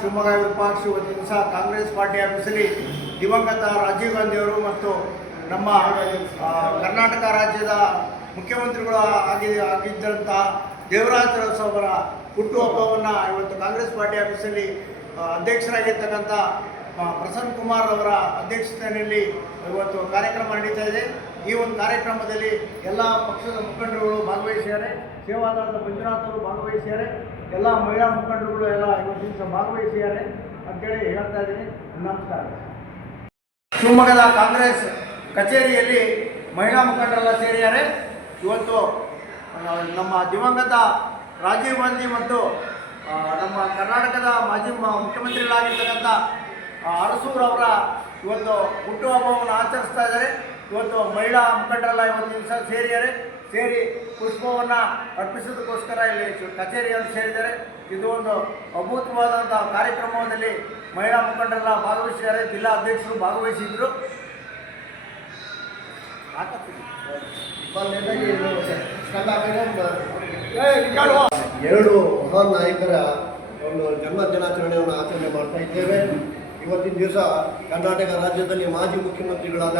ಶಿವಮೊಗ್ಗ ವಿರೂಪಾಕ್ಷ ವತಿಯಿಂದ ಸಹ ಕಾಂಗ್ರೆಸ್ ಪಾರ್ಟಿ ಆಫೀಸಲ್ಲಿ ದಿವಂಗತ ರಾಜೀವ್ ಗಾಂಧಿ ಅವರು ಮತ್ತು ನಮ್ಮ ಕರ್ನಾಟಕ ರಾಜ್ಯದ ಮುಖ್ಯಮಂತ್ರಿಗಳು ಆಗಿದ್ದಂತಹ ದೇವರಾಜ ಅರಸು ಅವರ ಹುಟ್ಟುಹಬ್ಬವನ್ನು ಇವತ್ತು ಕಾಂಗ್ರೆಸ್ ಪಾರ್ಟಿ ಆಫೀಸಲ್ಲಿ ಅಧ್ಯಕ್ಷರಾಗಿರ್ತಕ್ಕಂಥ ಪ್ರಸನ್ನ ಕುಮಾರ್ ಅವರ ಅಧ್ಯಕ್ಷತೆಯಲ್ಲಿ ಇವತ್ತು ಕಾರ್ಯಕ್ರಮ ನಡೀತಾ ಇದೆ. ಈ ಒಂದು ಕಾರ್ಯಕ್ರಮದಲ್ಲಿ ಎಲ್ಲ ಪಕ್ಷದ ಮುಖಂಡರುಗಳು ಭಾಗವಹಿಸಿದ್ದಾರೆ. ಸೇವಾದಳದ ಮಂಜುನಾಥ್ ಅವರು ಭಾಗವಹಿಸಿದ್ದಾರೆ. ಎಲ್ಲ ಮಹಿಳಾ ಮುಖಂಡರುಗಳು ಎಲ್ಲ ಇವತ್ತಿನ ಭಾಗವಹಿಸಿದ್ದಾರೆ ಅಂತೇಳಿ ಹೇಳ್ತಾ ಇದ್ದೀನಿ. ನಮಸ್ಕಾರ. ಶಿವಮೊಗ್ಗದ ಕಾಂಗ್ರೆಸ್ ಕಚೇರಿಯಲ್ಲಿ ಮಹಿಳಾ ಮುಖಂಡರೆಲ್ಲ ಸೇರಿದ್ದಾರೆ. ಇವತ್ತು ನಮ್ಮ ದಿವಂಗತ ರಾಜೀವ್ ಗಾಂಧಿ ಮತ್ತು ನಮ್ಮ ಕರ್ನಾಟಕದ ಮಾಜಿ ಮುಖ್ಯಮಂತ್ರಿಗಳಾಗಿರ್ತಕ್ಕಂಥ ಅರಸೂರವರ ಇವತ್ತು ಹುಟ್ಟುಹಬ್ಬವನ್ನು ಆಚರಿಸ್ತಾ ಇದ್ದಾರೆ. ಇವತ್ತು ಮಹಿಳಾ ಮುಖಂಡರೆಲ್ಲ ಇವತ್ತು ದಿವಸ ಸೇರಿ ಪುಷ್ಪವನ್ನು ಅರ್ಪಿಸೋದಕ್ಕೋಸ್ಕರ ಇಲ್ಲಿ ಕಚೇರಿಯನ್ನು ಸೇರಿದ್ದಾರೆ. ಇದು ಒಂದು ಅದ್ಭುತವಾದಂಥ ಕಾರ್ಯಕ್ರಮದಲ್ಲಿ ಮಹಿಳಾ ಮುಖಂಡರೆಲ್ಲ ಭಾಗವಹಿಸಿದ್ದಾರೆ. ಜಿಲ್ಲಾ ಅಧ್ಯಕ್ಷರು ಭಾಗವಹಿಸಿದ್ರು. ಎರಡು ಮಹಾನ್ ನಾಯಕರ ಒಂದು ಜನ್ಮ ದಿನಾಚರಣೆಯನ್ನು ಆಚರಣೆ ಮಾಡ್ತಾ ಇದ್ದೇವೆ. ಇವತ್ತಿನ ದಿವಸ ಕರ್ನಾಟಕ ರಾಜ್ಯದಲ್ಲಿ ಮಾಜಿ ಮುಖ್ಯಮಂತ್ರಿಗಳಾದ